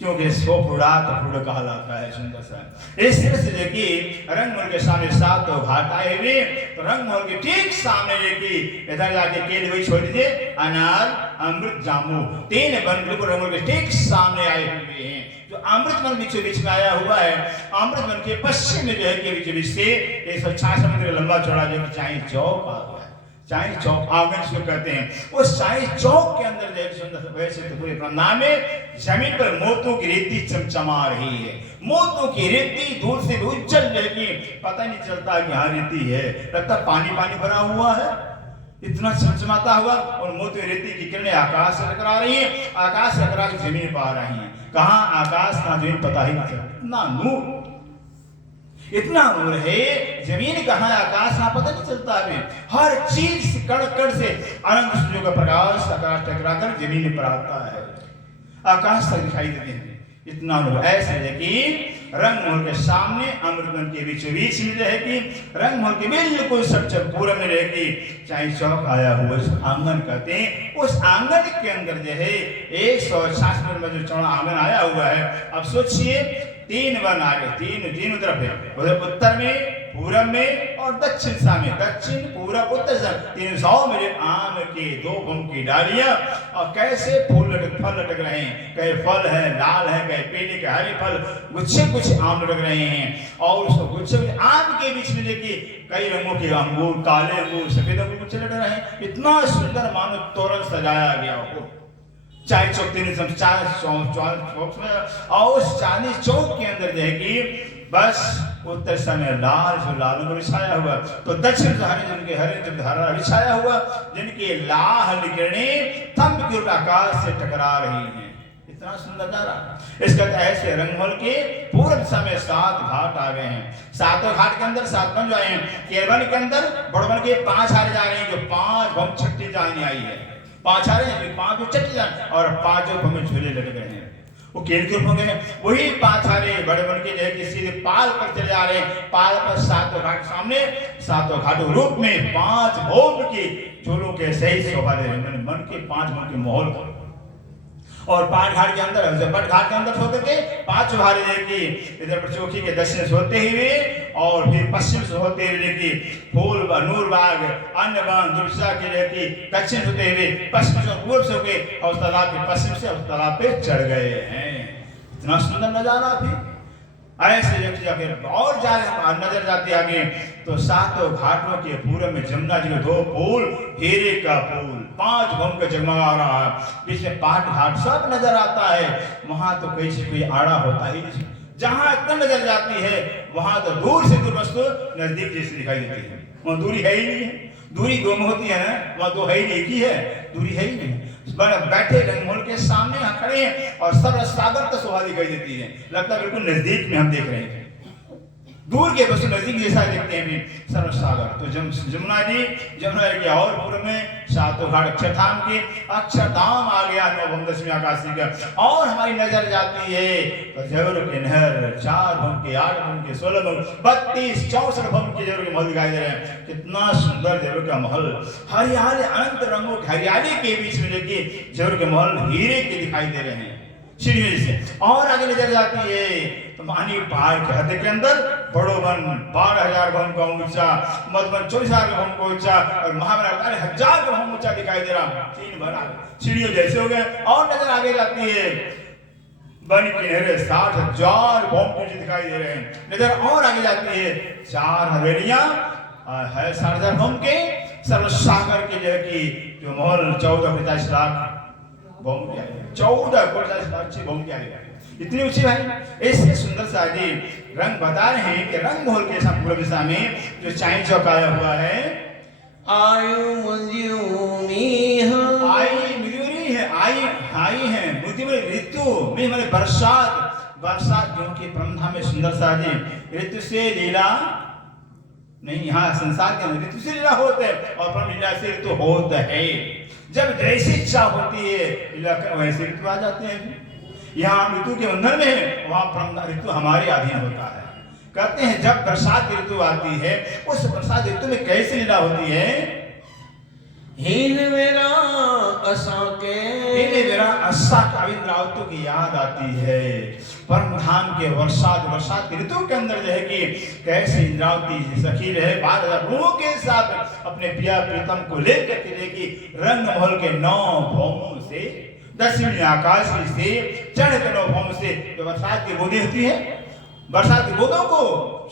क्योंकि सो फूड़ा कहलाता है सुंदर सा। इस तरह से देखिए रंग महल के सामने 7 घाट आए हुए, तो रंग महल के ठीक सामने देखिए इधर जाके केले वही छोड़ दीजिए, अनार, अमृत, जामू, 3 वन बिल्कुल रंग महल के ठीक सामने आए हुए हैं। जो अमृत वन बीचों बीच में आया हुआ है, अमृत वन के पश्चिम में जो है कि बीचों बीच से 166 मीटर लंबा चौड़ा जो चाय चौक आ हुआ है, चाय चौक आंगन जिसको कहते हैं, उस चाय चौक के अंदर जो सुंदर वैसे तो पूरे परमधाम में जमीन पर मोतों की रेती चमचमा रही है। मोतों की रेती दूर से उज्जवल जैसी, पता नहीं चलता कि यहाँ रेती है, लगता पानी पानी भरा हुआ है, इतना चमचमाता हुआ। और मोती रेती की किरणें आकाश से टकरा रही है, आकाश से टकरा के जमीन पर आ रही है। कहाँ आकाश कहाँ जमीन पता ही नहीं चलता, इतना नूर, इतना नूर है, जमीन कहाँ आकाश कहाँ पता नहीं चलता है। हर चीज कण कण से अनंत सूर्यों का प्रकाश आकाश टकरा कर जमीन पर आता है, आकाश तक दिखाई देते हैं। इतना अनुभव ऐसे है कि रंगमहल के सामने अमृतवन के बीचों बीच में रहेगी, रंगमहल के बिल्कुल सबसे पूर्व में रहेगी चाहे चौक आया हुआ उस आंगन कहते हैं। उस आंगन के अंदर जो है 166 मीटर में जो चौड़ा आंगन आया हुआ है। अब सोचिए 3 वन आ गए, तीन तरफ है, उधर उत्तर में, पूरब में और दक्षिण दिशा में, दक्षिण पूरब उत्तर दिशा 300 मीटर आम के 2 भूम की डालियां और कैसे फल लटक रहे हैं। कई फल है लाल है, कई पीले के हरे फल, गुच्छे आम लटक रहे हैं और उस गुच्छे आम के बीच में देखिए कई रंगों के अंगूर, काले अंगूर, सफेद अंगूर गुच्छे लटक रहे हैं। इतना सुंदर मानो तोरण सजाया गया हो। चाय चौक 3 चौक में और उस चांदी चौक के अंदर जो है कि बस उत्तर समय लाल जो लालों को बिछाया हुआ, तो दक्षिण से हरे जिनके हरे जो हरा बिछाया हुआ, जिनकी लाल किरणें थंब की आकाश से टकरा रही हैं। इतना सुंदर नजारा। इसका ऐसे रंगमहल के पूर्व दिशा में 7 घाट आ गए हैं। 7 घाट के अंदर 7 बन जो आए हैं। केरवन के अंदर बड़वन के 5 हारे जा रहे हैं, जो 5 भम छठी जानी आई है। 5 हारे हैं, 5 छठी जान और 5 भम झूले लटक गए हैं। वो केंद्र हो गए, वही 5 हारे बड़े बन के जो है कि सीधे पाल पर चले जा रहे हैं। पाल पर 7 घाट सामने, 7 घाट रूप में 5 भोग की झूलों के सही शोभा दे रहे हैं। मन के 5 मन के माहौल और 5 घाट के अंदर, बट घाट के अंदर होकर के 5 हारे देखिए इधर पर चौकी के दक्षिण से होते हुए और फिर पश्चिम से होते हुए देखिए फूल नूरबाग अन्नबान दुर्सा के देखिए दक्षिण होते हुए पश्चिम से पूर्व से होके और तालाब के पश्चिम से उस तालाब पे चढ़ गए हैं। इतना सुंदर नजारा भी ऐसे व्यक्ति जाके और जाए नजर जाती आगे तो 7 घाटों के पूर्व में जमुना जी में 2 पुल, हीरे का पुल 5 भूम का जगमगा रहा है, बीच में 5 घाट सब नजर आता है। वहां तो कैसे कोई आड़ा होता ही नहीं। जहां इतना नजर जाती है वहां तो दूर से दूर वस्तु नजदीक जैसी दिखाई देती है। वहां दूरी है ही नहीं है। दूरी 2 में होती है ना, वहां 2 है ही नहीं, एक ही है, दूरी है ही नहीं। बैठे रंगमहल के सामने यहाँ खड़े हैं और सब सागर तो शोभा दिखाई देती है, लगता है बिल्कुल नजदीक में हम देख रहे हैं। दूर के बस नजदीक जैसा देखते हैं भी सरस सागर। तो जमुना जी के और पूर्व में 7 घाट अक्षरधाम के, अक्षरधाम आ गया 9 दशमी आकाशी का। और हमारी नजर जाती है तो जबर के नहर 4 भूम के 8 भूम के 16 भूम 32 64 भूम के जबर के महल दिखाई दे रहे हैं। कितना सुंदर जबर का महल, हरियाली अनंत रंगों की हरियाली के बीच में देखिए जबर के महल हीरे के दिखाई दे रहे हैं सीढ़ी से। और आगे नजर जाती है तो मानी पहाड़ के हद के अंदर बड़ो वन 12,000 भूम का ऊंचा, मधुबन 24,000 भूम का ऊंचा और महाबल 1000 का भूम ऊंचा दिखाई दे रहा। 3 भर सीढ़ियों जैसे हो गए। और नजर आगे जाती है बन के 60,000 भूम के दिखाई दे रहे हैं। नजर और आगे जाती है 4 हवेलियां है 60,000 भूम के, सरसागर के जो की जो महल 14,50 लाख भूम के 14,50 लाख की भूम के आगे इतनी ऊंची भाई। ऐसे सुंदर सा जी रंग बता रहे हैं कि रंगमहल के पूर्व दिशा में जो चाय चौक आया हुआ है। आयु मुंजुनी आई मयूरी है, आई है मुझे ऋतु में हमारे बरसात क्योंकि ब्रह्मा में सुंदर सा जी ऋतु से लीला नहीं, यहाँ संसार के अंदर ऋतु से लीला होता है और ब्रह्म लीला से ऋतु होता है। जब जैसी इच्छा होती है लीला वैसे ऋतु आ जाते हैं। यहाँ ऋतु के बंधन में है, वहां ऋतु हमारे अधीन होता है। कहते हैं जब बरसात ऋतु आती है उस बरसात ऋतु में कैसे लीला होती है। हीन मेरा असा का इंद्रावतों की याद आती है। परम धाम के बरसात ऋतु के अंदर जो है कि कैसे इंद्रावती सखी रहे 12,000 रूहों के साथ अपने पिया प्रीतम को लेकर के रंगमहल के 9 भौमों से दक्षिणी आकाश से चढ़ के 9 भौम से जो बरसात की बूंदें होती है, बरसात की बूंदों को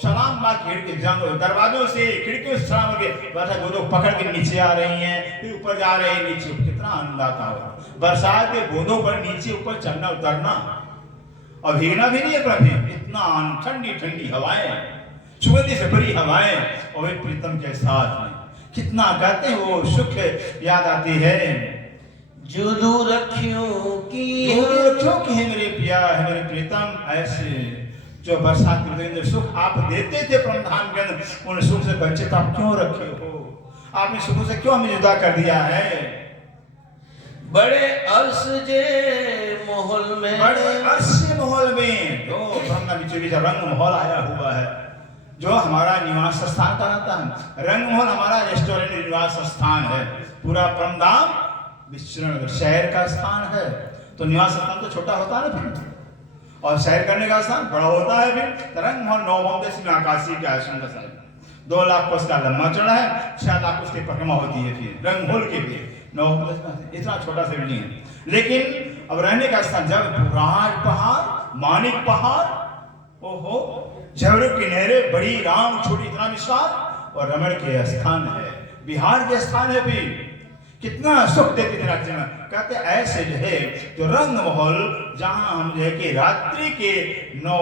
सलाम मार खिड़की दरवाजों से खिड़कियों से सलाम करके बरसात बूंदों पकड़ के नीचे आ रही हैं, फिर ऊपर जा रहे हैं नीचे। कितना आनंद आता होगा बरसात के बूंदों पर नीचे ऊपर चढ़ना उतरना और भीगना भी नहीं है प्रभु। इतना ठंडी ठंडी हवाएं, सुगंधी से भरी हवाएं और प्रीतम के साथ में कितना कहते हैं वो सुख याद आती है। जुदू रखियों की है मेरे पिया है मेरे प्रीतम। ऐसे जो बरसात के सुख आप देते थे परमधाम के अंदर, उन सुख से वंचित आप क्यों रखे हो? आपने सुख से क्यों हमें जुदा कर दिया है? बड़े अर्श जे माहौल में, बड़े अर्श माहौल में जो ब्रह्म बीचों बीच रंग माहौल आया हुआ है, जो हमारा निवास स्थान कहलाता है। रंग माहौल हमारा रेस्टोरेंट निवास स्थान है। पूरा परमधाम विचरण शहर का स्थान है, तो निवास स्थान तो छोटा होता है ना फिर, और शहर करने का स्थान बड़ा होता है फिर। रंग माहौल 9 देश में आकाशीय का आश्रम का 2 लाख कोस का लंबा चौड़ा है, 6 लाख उसकी परिक्रमा होती है फिर रंग माहौल के लिए। 9 इतना छोटा सा बिल्डिंग है, लेकिन अब रहने का स्थान जब राज पहाड़, मानिक पहाड़, ओहो झवरू की नहरें, बड़ी राम छोटी, इतना विशाल, और रमण के स्थान है, बिहार के स्थान है भी। कितना सुख देते थे राज्य में। कहते ऐसे जो है जो रंग माहौल, जहां हम जो है कि रात्रि के 9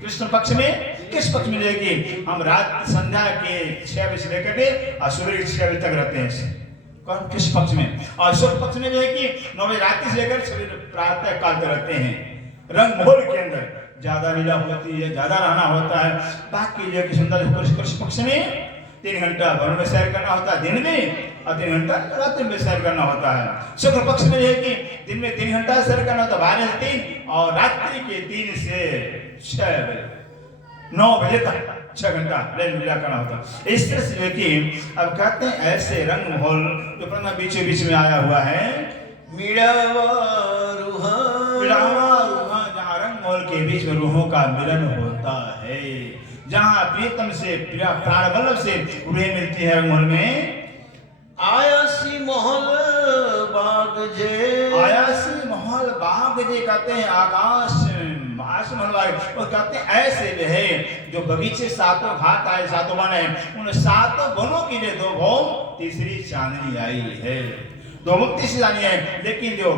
कृष्ण पक्ष में, किस पक्ष में जो है कि हम रात संध्या के 6 बजे से लेकर के और सुबह के 6 बजे तक रहते हैं। कौन किस पक्ष में? और शुक्ल पक्ष में जो है कि 9 बजे रात्रि से लेकर प्रातः काल तक रहते हैं। रंग माहौल के अंदर ज्यादा लीला होती है, ज्यादा रहना होता है। बाकी जो है कि सुंदर कृष्ण पक्ष में 3 घंटा वन में सैर करना होता है दिन में, और 3 घंटा रात्रि में सैर करना होता है। शुक्ल पक्ष में जो है कि दिन में 3 घंटा सैर करना होता है, 12 से 3, और रात्रि के 3 से 6 बजे 9 बजे तक 6 घंटा लीला करना होता है। इस तरह से कि अब कहते हैं ऐसे रंग माहौल जो अपना बीचों बीच में आया हुआ है। मिलावा रूहान, जहाँ रंग माहौल के बीच में रूहों का मिलन होता है, जहाँ प्रियतम से प्राण बल्लभ से रूहें मिलती है रंग माहौल में। आयासी माहौल बाग जे, आयासी माहौल बाग जे कहते हैं आकाश महलवार, और कहते हैं ऐसे जो है जो बगीचे 7 घाट आए, 7 वन है, उन 7 वनों की जो 2 भौम तीसरी चांदनी आई है, 2 भौम तीसरी चांदनी है। लेकिन जो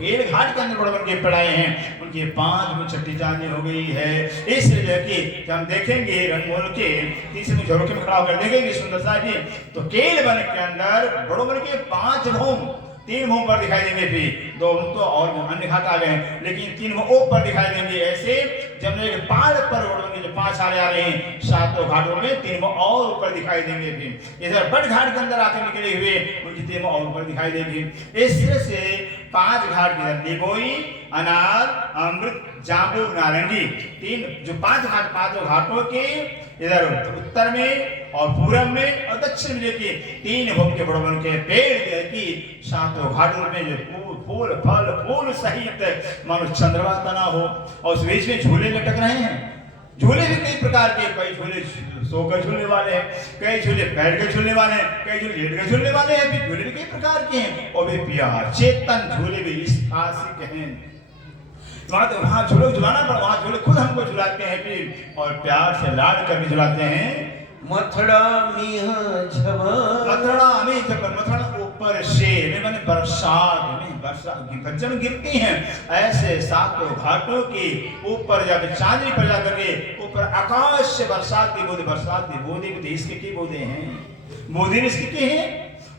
खेल घाट के अंदर बड़े बड़े पड़ाए हैं, उनकी 5 में छठी चांदनी हो गई है। इसलिए जो कि हम देखेंगे रंगमोल के तीसरे झरोखे में खड़ा होकर देखेंगे सुंदरता जी, तो केल वन के अंदर बड़ों बड़े के 5 भौम, 3 भौम पर दिखाई देंगे, फिर 2 भौम तो और अन्य घाट आ गए, लेकिन 3 भौम ऊपर दिखाई देंगे। ऐसे जब पहाड़ पर जो 5 सारे आ रहे हैं 7 घाटों में, 3 भौम और ऊपर दिखाई देंगे। फिर इधर बड़ घाट के अंदर आकर निकले हुए उनकी 3 भौम और ऊपर दिखाई देंगी। इस तरह से 5 घाट के अंदर लिबोई, अनार, अमृत, जाम्बू, नारंगी, 3 जो 5 घाट, 5 घाटों के इधर उत्तर में और पूरब में और दक्षिण में के 3 भौम के बड़े के पेड़ की 7 घाटों में जो फूल फल फूल सहित मानो चंद्रमा तना हो, और उस बीच में झूले लटक रहे हैं। झूले भी कई प्रकार के, कई झूले सोकर झूलने वाले हैं, कई झूले बैठ कर झूलने वाले हैं, कई झूले लेट कर झूलने वाले हैं। फिर झूले भी कई प्रकार के हैं, और वे प्यार चेतन झूले भी इस खासिक हैं। वहाँ झूले झुलाना पड़ा, वहाँ झूले खुद हमको झुलाते हैं फिर, और प्यार से लाड करके झुलाते हैं। मथड़ा मीह झमा, मथड़ा में मथड़ा ऊपर से मैंने बरसात में गज्जम गिरती हैं। ऐसे 7 घाटों के ऊपर जब चांदनी पर जाकर के ऊपर आकाश से बरसात की बूंदे इसके बूंदे हैं, बूंदे इसके हैं।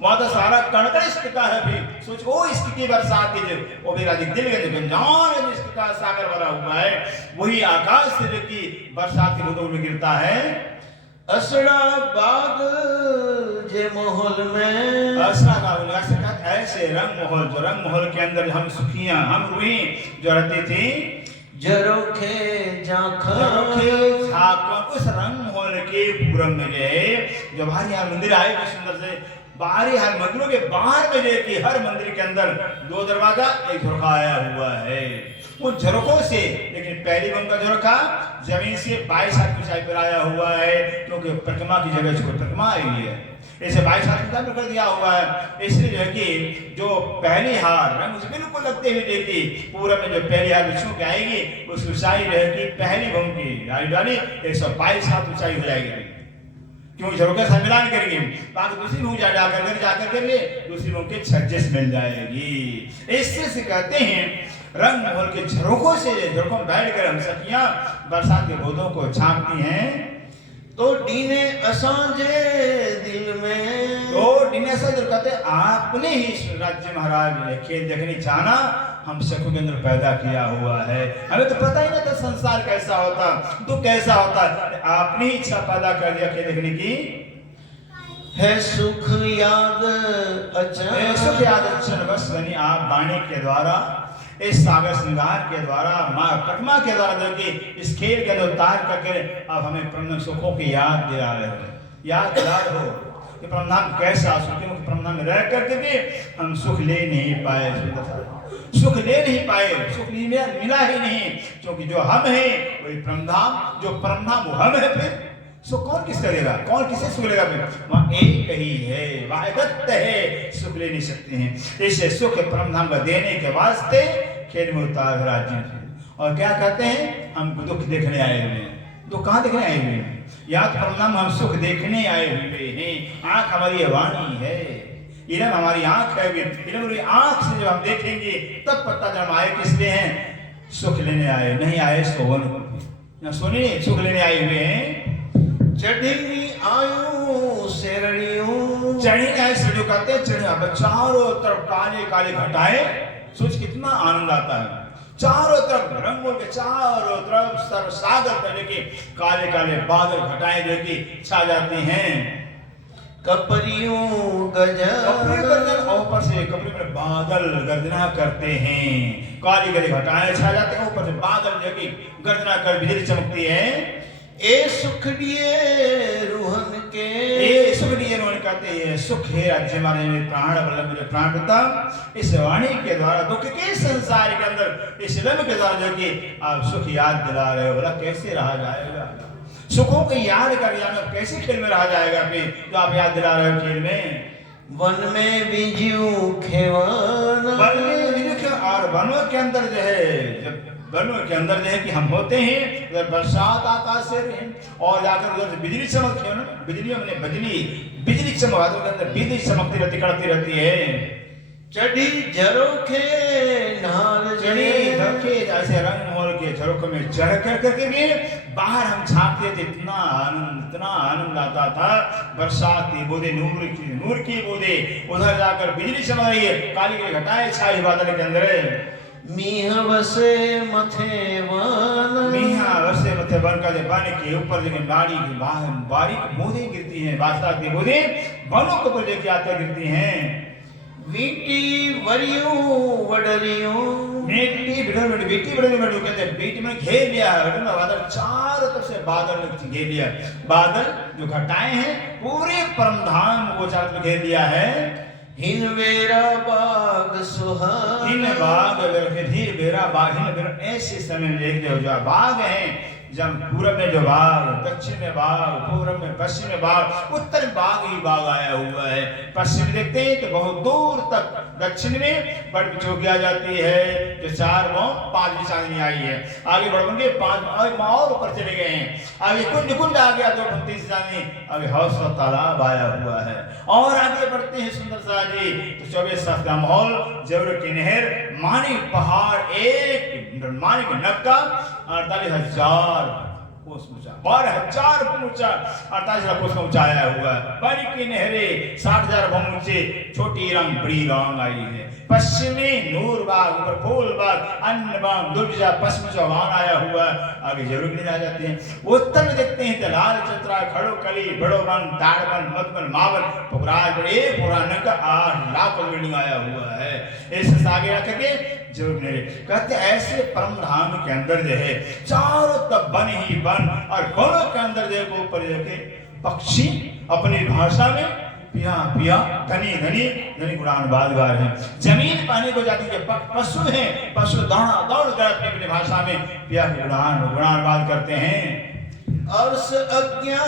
वहां तो सारा कणकण इसका है भी, सोच वो इसकी बरसात की जो वो भी राजी दिल के गंजान इसका सागर भरा हुआ है, वही आकाश से की बरसात की बूंदों में गिरता है। असड़ा बाग जे माहौल में, असड़ा बाग ऐसे रंग माहौल, जो रंग माहौल के अंदर हम सुखियां, हम रूही जो रहती थी, जरोखे झांखन, उस रंग माहौल के पूरब में जो बाहर यहाँ मंदिर आए सुंदर से, बाहरी हर मंदिरों के बाहर में कि हर मंदिर के अंदर 2 दरवाजा, 1 झरोखा आया हुआ है। उन झरोखों से, लेकिन पहली बम का झरोखा जमीन से 22 हाथ ऊंचाई पर आया हुआ है, क्योंकि परिक्रमा की जगह इसको परिक्रमा आई है, इसे 22 हाथ ऊंचाई पर कर दिया हुआ है। इसलिए जो है कि जो पहली हार रंग उसे बिल्कुल लगते हुए देखी, पूरा में जो पहली हार बिछू के आएगी उस ऊंचाई जो है कि पहली बम की डाली 122 हाथ ऊंचाई हो जाएगी, क्यों झरोखे से मिलान करेंगे। बाकी दूसरी मुंह जाकर के लिए दूसरी मुंह के 26 मिल जाएगी। इससे से कहते हैं रंग माहौल के झरोखों से, झरोखों में बैठ कर हम सखियां बरसात के बूंदों को छापती हैं। तो डीने असांजे दिल में, तो डीने से जो कहते आपने ही राज्य महाराज खेल देखने जाना, हम सबको के अंदर पैदा किया हुआ है। हमें तो पता ही नहीं था संसार कैसा होता, दुख कैसा होता, आपने ही इच्छा पैदा कर दिया खेल देखने की। है सुख याद अचन। सुख याद अचन बस, यानी आप वाणी के द्वारा, इस सागर श्रृंगार के द्वारा, माँ प्रतिमा के द्वारा जो कि इस खेल के अंदर उतार करके अब हमें परम सुखों की याद दिला रहे हो, याद दिला रहे हो कि परमधाम कैसा सुखी मुख परमधाम में रह करके भी हम सुख ले नहीं पाए, सुख ले नहीं पाए, सुख मिला ही नहीं, क्योंकि जो हम हैं वही परमधाम, जो परमधाम वो हम है, फिर सुख कौन किसका देगा, कौन किसे सुख लेगा, फिर वहाँ एक ही है, वाहिदत्त है, सुख ले नहीं सकते हैं। इसे सुख परमधाम का देने के वास्ते खेल में उतार राज्य और क्या कहते हैं, हम दुख देखने आए हुए हैं। दुख कहाँ देखने आए हुए हैं, या तो परमधाम हम सुख देखने आए हुए हैं। आंख हमारी वाणी है, इलम हमारी आंख है, इलम हमारी आंख से जब हम देखेंगे तब पता जब आए किस लिए हैं, सुख लेने आए, नहीं आए सोवन को, सोने सुख लेने आए हुए हैं। चढ़ी आयु शेरणियों, चढ़ी आए शेरणियों कहते हैं, चढ़ी अब चारों तरफ काले काले घटाए, सोच कितना आनंद आता है, चारों तरफ रंगों के चारों तरफ सर्व सागर तरह के काले काले बादल घटाए जो कि छा जाते हैं। कपरियों गजन, ऊपर से कपड़े पर बादल गर्जना करते हैं, काली काली घटाए छा जाते हैं, ऊपर से बादल जो कि गर्जना कर बिजली चमकती है। ए सुख दिए रूहन के, ए सुख दिए रूहन कहते हैं, सुख है राज्य हमारे मेरे प्राण बल्लभ मेरे प्राण पिता, इस वाणी के द्वारा दुख के संसार के अंदर इस लम्हे के द्वारा जो कि आप सुख याद दिला रहे हो, बोला कैसे रहा जाएगा, सुखों को याद कर याद कैसे खेल में रहा जाएगा, फिर जो आप याद दिला रहे हो खेल में। वन में बिजू खेवन, वन में बिजू खेवन, और वनों के अंदर जो है, जब वनों के अंदर जो है कि हम होते हैं, उधर बरसात आकाश से रहे और जाकर उधर से बिजली चमकती है ना, बिजली हमने बिजली चमका के अंदर बिजली चमकती रहती, कड़कती रहती है। चढ़ी झरोखे नार, चढ़ी झरोखे जैसे रंग मोर के झरोखे में चढ़ कर करके भी बाहर हम झांकते थे, इतना आनंद आता था। बरसात की बूंदे, नूर की बूंदे, उधर जाकर बिजली चमक रही है, काली काली घटाएं छाई बादल के अंदर। मीह वसे मथे वन, मीह वसे मथे वन का बन के ऊपर लेकिन बारीक बूंदें गिरती हैं, बरसात की बूंदें वनों के ऊपर लेके आकर गिरती हैं। वीटी वरियों वडरियों, वीटी वडरियों कहते हैं, बीच में घेर लिया है बादल, चारों तरफ से बादल ने घेर लिया, बादल जो घटाएं हैं पूरे परमधाम को चारों तरफ घेर लिया है। हिन वेरा बाग सुहाना, हिन वेरा बाग, हिन वेरा ऐसे समय में देखते हो जो बाग हैं, जब पूरब में जो बाग, दक्षिण में बाग, पूरब में पश्चिम में बाग, उत्तर में बाग ही बाग आया हुआ है। पश्चिम में देखते हैं तो बहुत दूर तक, दक्षिण में बड़ चौकी आ जाती है, जो 4 माह 5 चांदनी आई है, आगे बढ़ के 5 माह और ऊपर चले गए हैं, आगे कुंज आ गया तो 29 चांदनी, आगे हौस और तालाब आया हुआ है, और आगे बढ़ते हैं सुंदर सा जी तो 24 का माहौल, जबर की नहर, मानिक पहाड़, एक मानिक नक्का 48,000 कोस ऊंचा, 12,000 फुट ऊंचा, 48,000 कोस का ऊंचाया हुआ है। पानी की नहरें 60,000 भूमि ऊंचे, छोटी रंग बड़ी रंग आई है। पश्चिमी नूरबाग, ऊपर फूलबाग, अन्नबाग, दुर्जा, पश्चिम चौहान आया हुआ है, आगे जरूर नहीं आ जाते हैं। उत्तर में देखते हैं तो लाल चतरा, खड़ो कली, बड़ो बन, ताड़बन, मधुबन, मावन, पुखराज, बड़े पुराने का 8 लाख बिल्डिंग आया हुआ है। इससे आगे आकर के जरूर मेरे कहते ऐसे परम धाम के अंदर जो है चारों तरफ बन ही बन, और वनों के अंदर जो ऊपर जो के पक्षी अपनी भाषा में पिया पिया धनी धनी धनी गुणानुवाद गा रहे हैं। जमीन पाने को जाती है, पशु हैं, पशु दौड़ा दौड़ कर अपनी भाषा में पिया के गुणानुवाद करते हैं। अर्श अज्ञा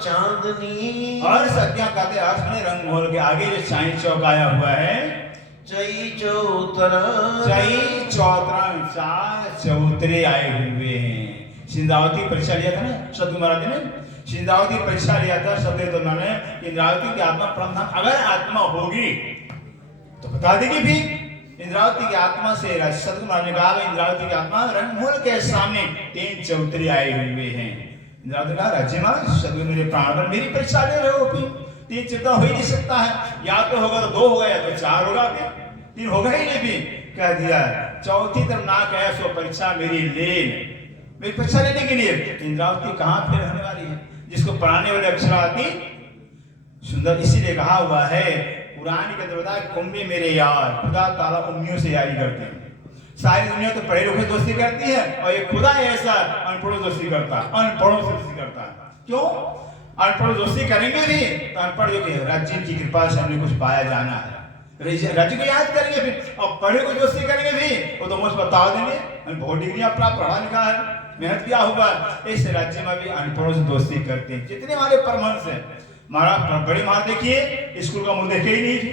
चांदनी, अर्श अज्ञा कहते अर्श में रंग मोल के आगे जो चाई चौक आया हुआ है, चई चौतरा, चई चौतरा 4 चौतरे आए हुए हैं। सिंधावती परीक्षा लिया था ना सदगुरु महाराज ने, सिंधावती परीक्षा लिया था शब्द तो मैंने, इंद्रावती की आत्मा परमधाम अगर आत्मा होगी तो बता देगी भी। इंद्रावती की आत्मा से सदगुरु महाराज ने कहा इंद्रावती की आत्मा रंगमूल के सामने 3 चौतरे आए हुए हैं। इंद्रावती कहा राज्य में सदगुरु मेरे प्राण मेरी परीक्षा ले रहे हो, फिर 3 चिंता हो ही नहीं सकता है, या तो होगा तो 2 होगा या तो 4 होगा, फिर 3 होगा ही नहीं। भी कह दिया चौथी तरफ ना कहे सो परीक्षा मेरी ले, मेरी परीक्षा लेने के लिए। इंद्रावती कहाँ फिर रहने वाली है, जिसको पढ़ाने वाले अक्षरावती सुंदर इसीलिए कहा हुआ है कुरान के अंदर बताया कुंबे मेरे यार, खुदा ताला उम्मियों से यारी करते हैं। सारी दुनिया तो पढ़े लिखे दोस्ती करती है और ये खुदा ऐसा अनपढ़ों दोस्ती करता है, अनपढ़ों से दोस्ती करता है। क्यों? अनपढ़ दोस्ती करेंगे भी तो अनपढ़ जो कि राज्य की कृपा से हमने कुछ पाया जाना है, राज्य को याद करेंगे फिर, और पढ़े को दोस्ती करेंगे भी वो तो मुझे बता देंगे हमने बहुत डिग्रियां प्राप्त, पढ़ा लिखा है, मेहनत किया होगा। इस राज्य में भी अनपढ़ों से दोस्ती करते हैं। जितने हमारे परमहंस हैं, हमारा बड़े महाराज देखिए स्कूल का मुख देखे ही नहीं थे,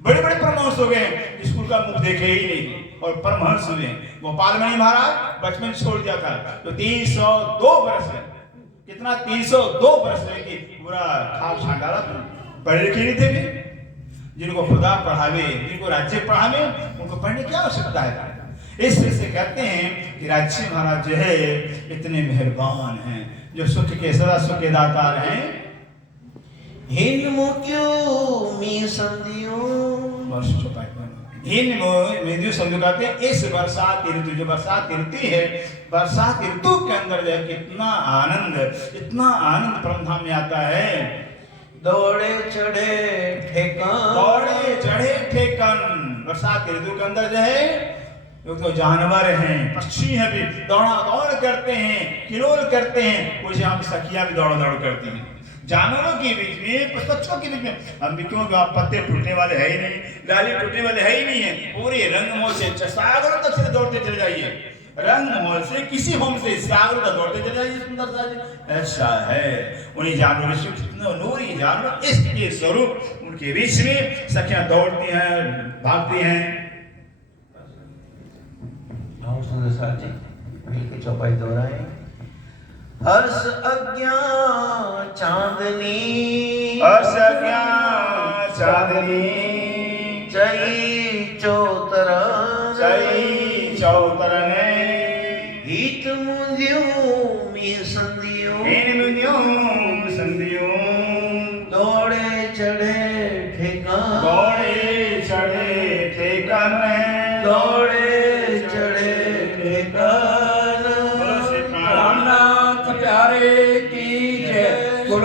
बड़े बड़े परमहंस हो गए स्कूल का मुख देखे ही नहीं और परमहंस हुए। गोपाल मणि महाराज बचपन छोड़ दिया था तो 302 वर्ष है, कितना 302 वर्ष है कि पूरा खाक छान डाला, पढ़े लिखे नहीं थे भी। जिनको खुदा पढ़ावे, जिनको राज्य पढ़ावे, उनको पढ़ने की आवश्यकता है। इस तरह से कहते हैं कि राज्य महाराज जो है इतने मेहरबान हैं, जो सुख के सदा सुख के दातार हैं। हिन मुक्यो मी संधियो वर्ष चौपाई इन मेदियो संधि कहते हैं इस बरसात ऋतु, जो बरसात ऋतु है, बरसात ऋतु के अंदर जो है कितना आनंद, इतना आनंद परमधाम में आता है। दौड़े चढ़े ठेकान, दौड़े चढ़े ठेकान। बरसात ऋतु के अंदर जो है तो जानवर हैं, पक्षी हैं भी दौड़ा दौड़ करते हैं, किलोल करते हैं, कुछ यहाँ की सखियां भी दौड़ दौड़ करती हैं। जानवरों के बीच में, पशुओं के बीच में हम भी क्यों, पत्ते टूटने वाले है ही नहीं, डाली टूटने वाले है ही नहीं है, पूरे रंगमहल से सागरों तक से दौड़ते चले जाइए, रंगमहल से किसी होम से सागरों तक दौड़ते चले जाइए। सुंदर सा ऐसा है उन्हीं जानवरों के कितने नूरी जानवर, इसके स्वरूप उनके बीच में सखियां दौड़ती हैं, भागती हैं। सुंदर सा जी मिलके चौपाई दोहराए। हर्ष अज्ञा चांदनी, हर्ष अज्ञा चांदनी, चई चौतरन, चई चौतरन, हित मुंदियो मी संधियो, इन मुंदियो संधियो, दौड़े चढ़े ठेकान, दौड़े चढ़े ठेकान, दौड़े चढ़े ठेकान। रामनाथ प्यारे